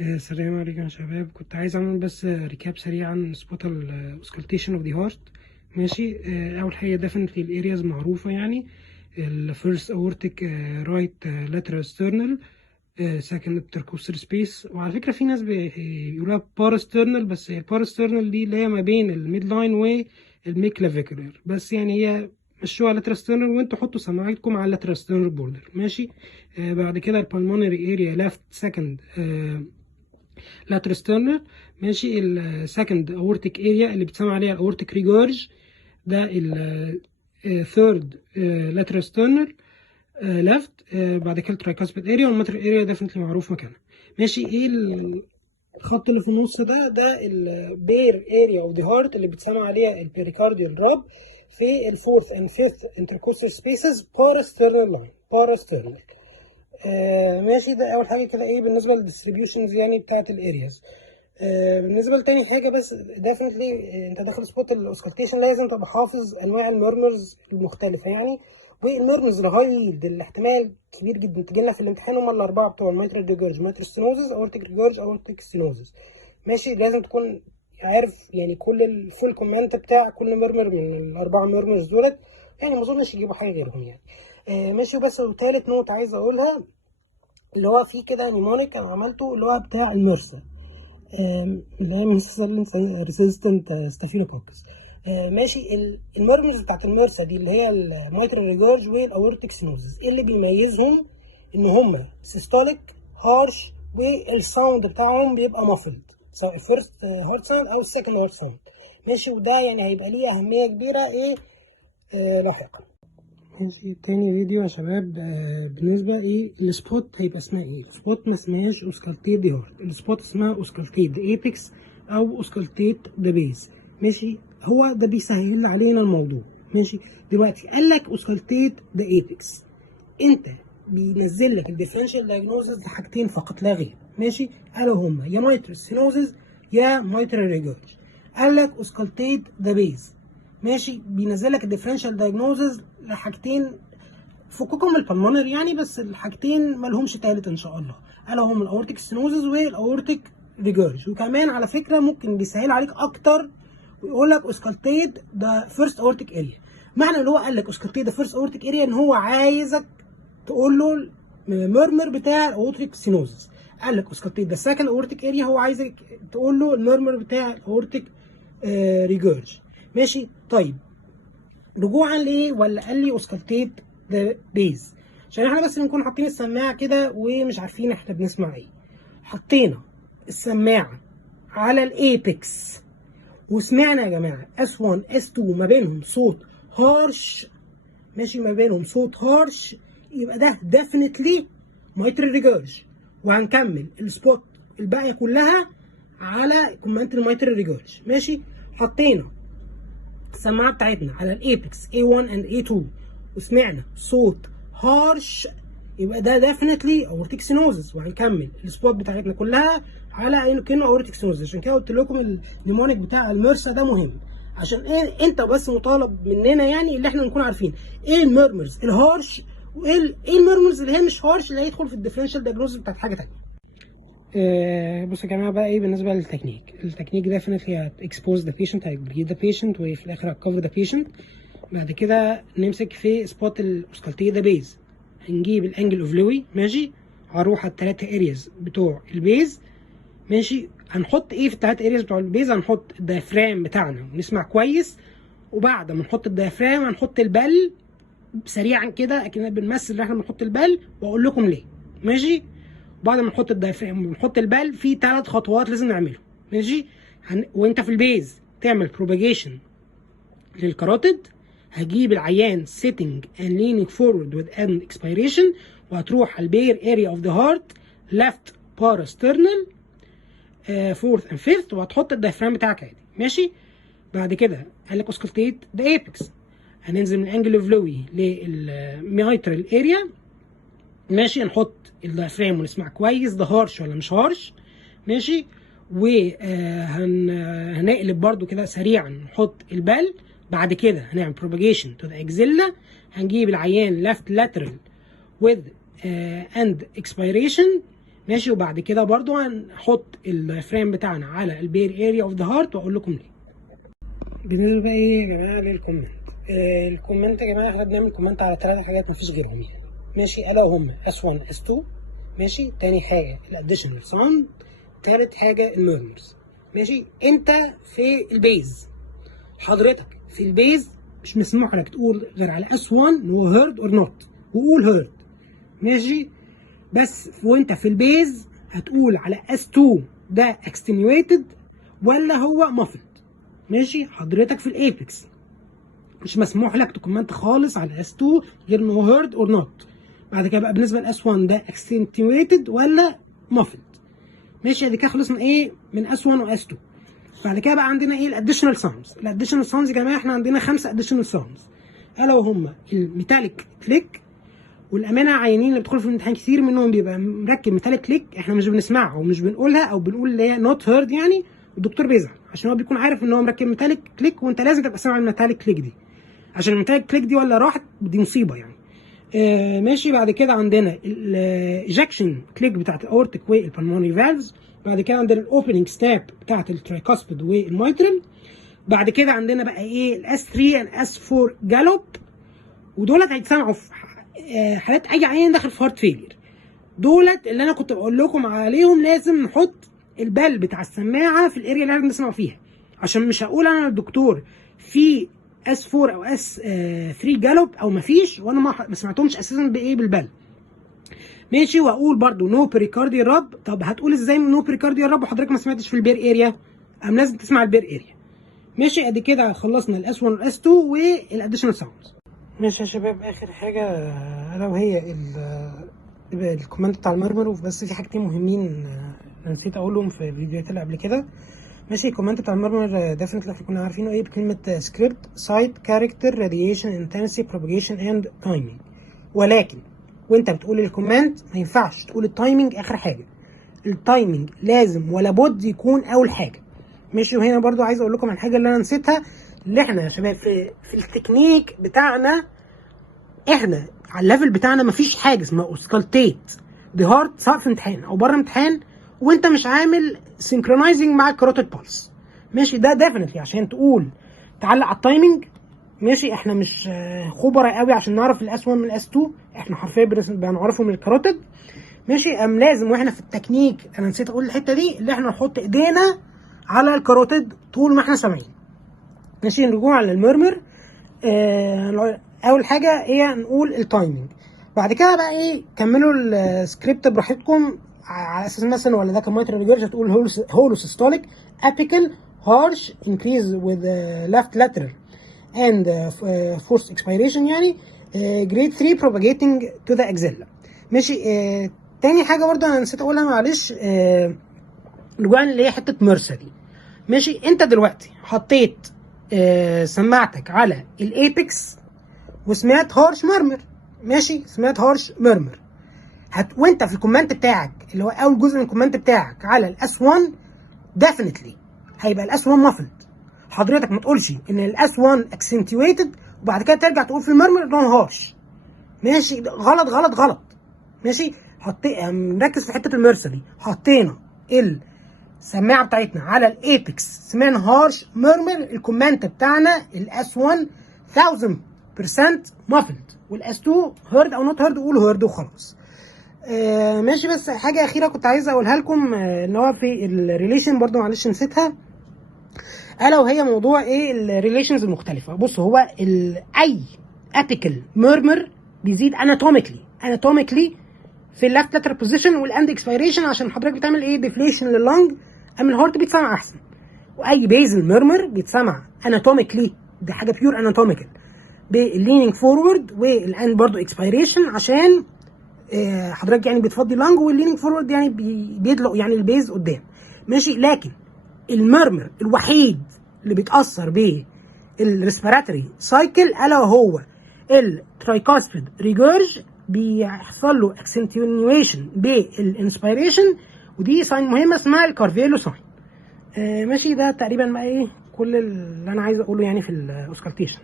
السلام عليكم يا شباب. كنت عايز اعمل بس ريكاب سريع عن سبوت الاسكالتيشن اوف ذا هارت. ماشي. اول حاجه ديفنتلي الارياز معروفه، يعني الفيرست اورتيك رايت لاترال ستيرنال، سكند انتركوستال سبيس. وعلى فكره في ناس بيقولوها باراسترنال، بس الباراسترنال دي اللي هي ما بين الميد لاين والميد كلافيكولار، بس يعني هي مشوها لاترال ستيرنال، وانتوا حطوا سماعتكم على اللاترال ستيرنال بوردر. ماشي. بعد كده البلمونري اريا ليفت سكند لاترال ستيرنال. ماشي. السكند اورتيك اريا اللي بتسمى عليها الاورتيك ريجورج، ده الثيرد لاترال ستيرنال ليفت. بعد كده الترايكاسبيد اريا والماتريال اريا ديفنتلي معروف مكانها. ماشي. ايه الخط اللي في النص ده البير اريا اوف ذا هارت اللي بتسمى عليها البيريكارديال راب في الفورث اند فيفث انتركوستال سبيسز باراسترنال لاين. باراسترنال. ماشي. ده اول حاجه كده ايه بالنسبه للديستريبيوشنز يعني بتاعت الارياز. بالنسبه لتاني حاجه، بس ديفنتلي انت داخل سبوت الاوسكالتيشن لازم تبقى حافظ انواع الميرمرز المختلفه يعني. والميرمرز الهاي يلد اللي احتمال كبير جدا تجي لنا في الامتحان هم الاربعه بتوع الميترال ريجورج، ميترال ستينوزز، اورتيك ريجورج، اورتيك ستينوزز. ماشي. لازم تكون عارف يعني كل الفول كومنت بتاع كل ميرمر من الاربعه ميرمرز دولت، يعني ما اظنش يجيبوا حاجه غيرهم يعني. ماشي. بس وتالت نوت عايز اقولها اللي هو فيه كده نيمونيك انا عملته اللي هو بتاع المرسى، اللي هي ريسيستنت ستافيلوكوكس. ماشي. الميرمرز بتاعت المرسى دي اللي هي الميترال ريجورج والاورتيك سينوزز، ايه اللي بيميزهم؟ ان هم سيستوليك هارش والساوند بتاعهم بيبقى مافلد، سواء فيرست هارت ساوند او السكند هارت ساوند. ماشي. وده يعني هيبقى ليه اهميه كبيره ايه لاحقا. ماشي. تاني فيديو يا شباب. بالنسبة ايه السبوت هيبقى اسمها ايه؟ السبوت ما اسمهاش اوسكالتيت دي هارت، السبوت اسمها اوسكالتيت دي ايبكس او اوسكالتيت دي بيز. ماشي. هو ده بيسهل علينا الموضوع. ماشي. دلوقتي قال لك اوسكالتيت دي ايبكس، انت بينزل لك الديفرنشال دايجنوزز لحاجتين فقط لا غير. ماشي. قالوا هما يا مايترال سينوزز يا مايترال ريجورج. قال لك اوسكالتيت دي بيز. ماشي. بينزل لك الديفرنشال دايجنوزز لحاجتين فككم من البلمونر يعني، بس الحاجتين ما لهمش تالت ان شاء الله، الا هم الاورتيك ستينوزز والاورتيك ريجورج. وكمان على فكره ممكن بيسهل عليك اكتر ويقول لك اوسكالتيد ده فيرست اورتيك اريا. معنى اللي هو قال لك اوسكالتيد ده فيرست اورتيك اريا ان هو عايزك تقول له الميرمر بتاع الاورتيك ستينوزز. قال لك اوسكالتيد ده سكند اورتيك اريا، هو عايزك تقول له الميرمر بتاع الاورتيك ريجورج. ماشي. طيب رجوعا لايه ولا قال لي اوسكالتيت ذا بيز؟ عشان احنا بس بنكون حاطين السماعه كده ومش عارفين احنا بنسمع ايه. حطينا السماعه على الايبكس وسمعنا يا جماعه S1 S2 ما بينهم صوت هارش. ماشي. ما بينهم صوت هارش، يبقى ده ديفينتلي مايترال ريجورج. وهنكمل السبوت الباقيه كلها على كومنت المايترال ريجورج. ماشي. حطينا السماعه بتاعتنا على الايبكس A1 and A2 وسمعنا صوت هارش، يبقى ده ديفينتلي اورتيك سينوزس. وهنكمل السبوت بتاعتنا كلها على كأنه اورتيك سينوزس. عشان كده قلت لكم النيمونيك بتاع المرسى ده مهم، عشان ايه انت بس مطالب مننا يعني اللي احنا نكون عارفين ايه الميرمرز الهارش وايه الميرمرز اللي هي مش هارش اللي هيدخل في الديفرنشال دايجنوستس بتاعت حاجه ثانيه. بصوا يا جماعه بقى ايه بالنسبه للتكنيك. التكنيك definitely هتكسبوز ذا بيشنت، هتجريد ذا بيشنت، وفي الاخر هتكفر ذا بيشنت. بعد كده نمسك في سبوت الاوسكالتيه ده بيز. هنجيب الانجل اوف لوي. ماشي. هنروح على الثلاثه ارياز بتوع البيز. ماشي. هنحط ايه في الثلاثه ارياز بتوع البيز؟ هنحط الدايفرام بتاعنا ونسمع كويس، وبعد ما نحط الدايفرام هنحط البل سريعا كده اكننا بنمثل ان احنا بنحط البل، واقول لكم ليه. ماشي. بعد ما نحط الدايفرام ونحط البال في 3 خطوات لازم نعملهم. ماشي. وانت في البيز تعمل بروباجيشن للكاراتيد. هجيب العيان sitting and leaning forward with an expiration، وهتروح على البير area of the heart left parasternal fourth and fifth، وهتحط الدايفرام بتاعك عادي. ماشي. بعد كده قال لك اوسكالتيت ذا ايبكس. هننزل من انجل اوف لوي للميترال اريا. ماشي. نحط الدايفرام ونسمع كويس ده هارش ولا مش هارش. ماشي. وهنقلب برضو كده سريعا نحط البال. بعد كده هنعمل propagation to the axilla. هنجيب العيان left lateral with and expiration. ماشي. وبعد كده برضو هنحط الفريم بتاعنا على البير اريا اوف ذا هارت واقول لكم ليه. بالنسبه بقى ايه يا جماعه للكومنت، الكومنت يا جماعه احنا بنعمل كومنت على 3 حاجات مفيش غيرهم يعني. ماشي، الا وهم S1 S2. ماشي، تاني حاجه الاديشنال ساوند، تالت حاجه الميرمرز. ماشي، انت في البيز، حضرتك في البيز مش مسموح لك تقول غير على S1 ان هو هيرد اور نوت، وقول هيرد. ماشي، بس وانت في البيز هتقول على S2 ده اكستنيويتد ولا هو مافلد. ماشي، حضرتك في الايبكس مش مسموح لك تكومنت خالص على S2 غير انه هيرد اور نوت. بعد كده بقى بالنسبه ل S1 ده اكستنيويتد ولا مافلد. ماشي، ادي كده خلصنا ايه من S1 و S2. بعد كده بقى عندنا ايه الاديشنال ساوندز. الاديشنال ساوندز يا جماعه احنا عندنا 5 اديشنال ساوندز، الا وهم الميتاليك كليك. والامانه عيانين اللي بيدخلوا في الامتحان كتير منهم بيبقى مركب ميتاليك كليك، احنا مش بنسمعها ومش بنقولها، او بنقول اللي هي نوت هيرد يعني، والدكتور بيزعل عشان هو بيكون عارف ان هو مركب ميتاليك كليك، وانت لازم تبقى سامع الميتاليك كليك دي، عشان الميتاليك كليك دي ولا راحت دي مصيبه يعني. ماشي، بعد كده عندنا الايجكشن كليك بتاعت الاورتيك والبلمونري فالفز. بعد كده عندنا الاوبننج ستاب بتاعت الترايكاسبيد والميترال. بعد كده عندنا بقى ايه الاس 3 and اس 4 جالوب، ودولت هيتسمعوا في حالات اي عيان داخل في هارت فيلير. دولت اللي انا كنت بقول لكم عليهم لازم نحط البال بتاع السماعه في الاريا اللي احنا بنسمع فيها، عشان مش هقول انا للدكتور في اس 4 او اس 3 جالوب او مفيش وانا ما سمعتهمش اساسا بايه بالبال. ماشي، واقول برضو نو بريكارديال راب. طب هتقول ازاي نو بريكارديال راب وحضرتك ما سمعتش في البير اريا؟ لازم تسمع البير اريا. ماشي، ادي كده خلصنا الاس 1 والاس 2 والاديشنال ساوندز. ماشي يا شباب، اخر حاجه الا وهي الكومنت بتاع المرمر. بس في حاجتين مهمين نسيت اقولهم في الفيديوهات اللي قبل كده. ماشي، الكومنت بتاع المرمر ديفنتلي احنا كنا عارفينه ايه بكلمه سكريبت سايت كاركتر راديشن انتنسي بروباجيشن اند تايمينج. ولكن وانت بتقول الكومنت ما ينفعش تقول التايمينج اخر حاجه، التايمينج لازم ولا بد يكون اول حاجه. ماشي، وهنا برضو عايز اقول لكم عن حاجه اللي انا نسيتها، اللي احنا يا شباب في التكنيك بتاعنا احنا على الليفل بتاعنا مفيش حاجه اسمها اوسكالتيت دي هارت سواء في امتحان او بره امتحان وانت مش عامل سينكرونايزنج مع الكاروتيد بالس. ماشي، ده ديفينتلي عشان تقول تعلق على التايمينج. ماشي، احنا مش خبراء قوي عشان نعرف الاس 1 من الاس 2، احنا حرفيا بنعرفه من الكاروتيد. ماشي، لازم واحنا في التكنيك انا نسيت اقول الحته دي اللي احنا نحط ايدينا على الكاروتيد طول ما احنا سامعين. ماشي، نرجع للمرمر. اول حاجه هي نقول التايمينج. بعد كده بقى ايه كملوا السكريبت براحتكم، على اساس مثلا ولا ده كان مايترال ريجرج هتقول هولوسيستوليك ابيكال هارش انكريز with left lateral and forced expiration يعني grade 3 propagating to the axilla. ماشي، تاني حاجه برضه انا نسيت اقولها معلش، رجوعا اللي هي حته مرسى دي. ماشي، انت دلوقتي حطيت سماعتك على الايبكس وسمعت هارش مurmur. ماشي، سمعت هارش مurmur. وانت في الكومنت بتاعك اللي هو اول جزء من الكومنت بتاعك على الاس 1 ديفينتلي هيبقى الاس 1 مافلد. حضرتك ما تقولش ان الاس 1 اكسنتويتد وبعد كده ترجع تقول في المرمر ان هو هارش. ماشي، غلط غلط غلط. ماشي، نركز في حته المرسى دي. حطينا السماعه بتاعتنا على الايبكس سمعنا هارش مurmur، الكومنت بتاعنا الاس 1 1000% مافلد، والاس 2 هيرد او نوت هيرد قول هيرد وخلاص. ماشي، بس حاجه اخيره كنت عايز اقولها لكم ان هو في الريليشن برضو معلش نسيتها، الا وهي موضوع ايه الريليشنز المختلفه. بص، هو اي ابيكال ميرمر بيزيد اناتوميكلي في اللفت لاترال بوزيشن والاند اكسبيريشن، عشان حضرتك بتعمل ايه ديفليشن لللنج، اما الهارت بيتسمع احسن. واي بيزل ميرمر بيتسمع اناتوميكلي، دي حاجه بيور اناتوميكال، بالليننج فورورد والاند برضو اكسبيريشن، عشان حضرتك يعني بتفضي اللنج، والليننج فورورد يعني بيدلق يعني البيز قدام. ماشي، لكن المرمر الوحيد اللي بيتاثر بالريسبيراتوري سايكل الا وهو الترايكاسبيد ريجورج، بيحصل له اكسنتيونيويشن بالانسبيريشن، ودي ساين مهمه اسمها الكارفيلو ساين. ماشي، ده تقريبا بقى ايه كل اللي انا عايز اقوله يعني في الاوسكالتيشن.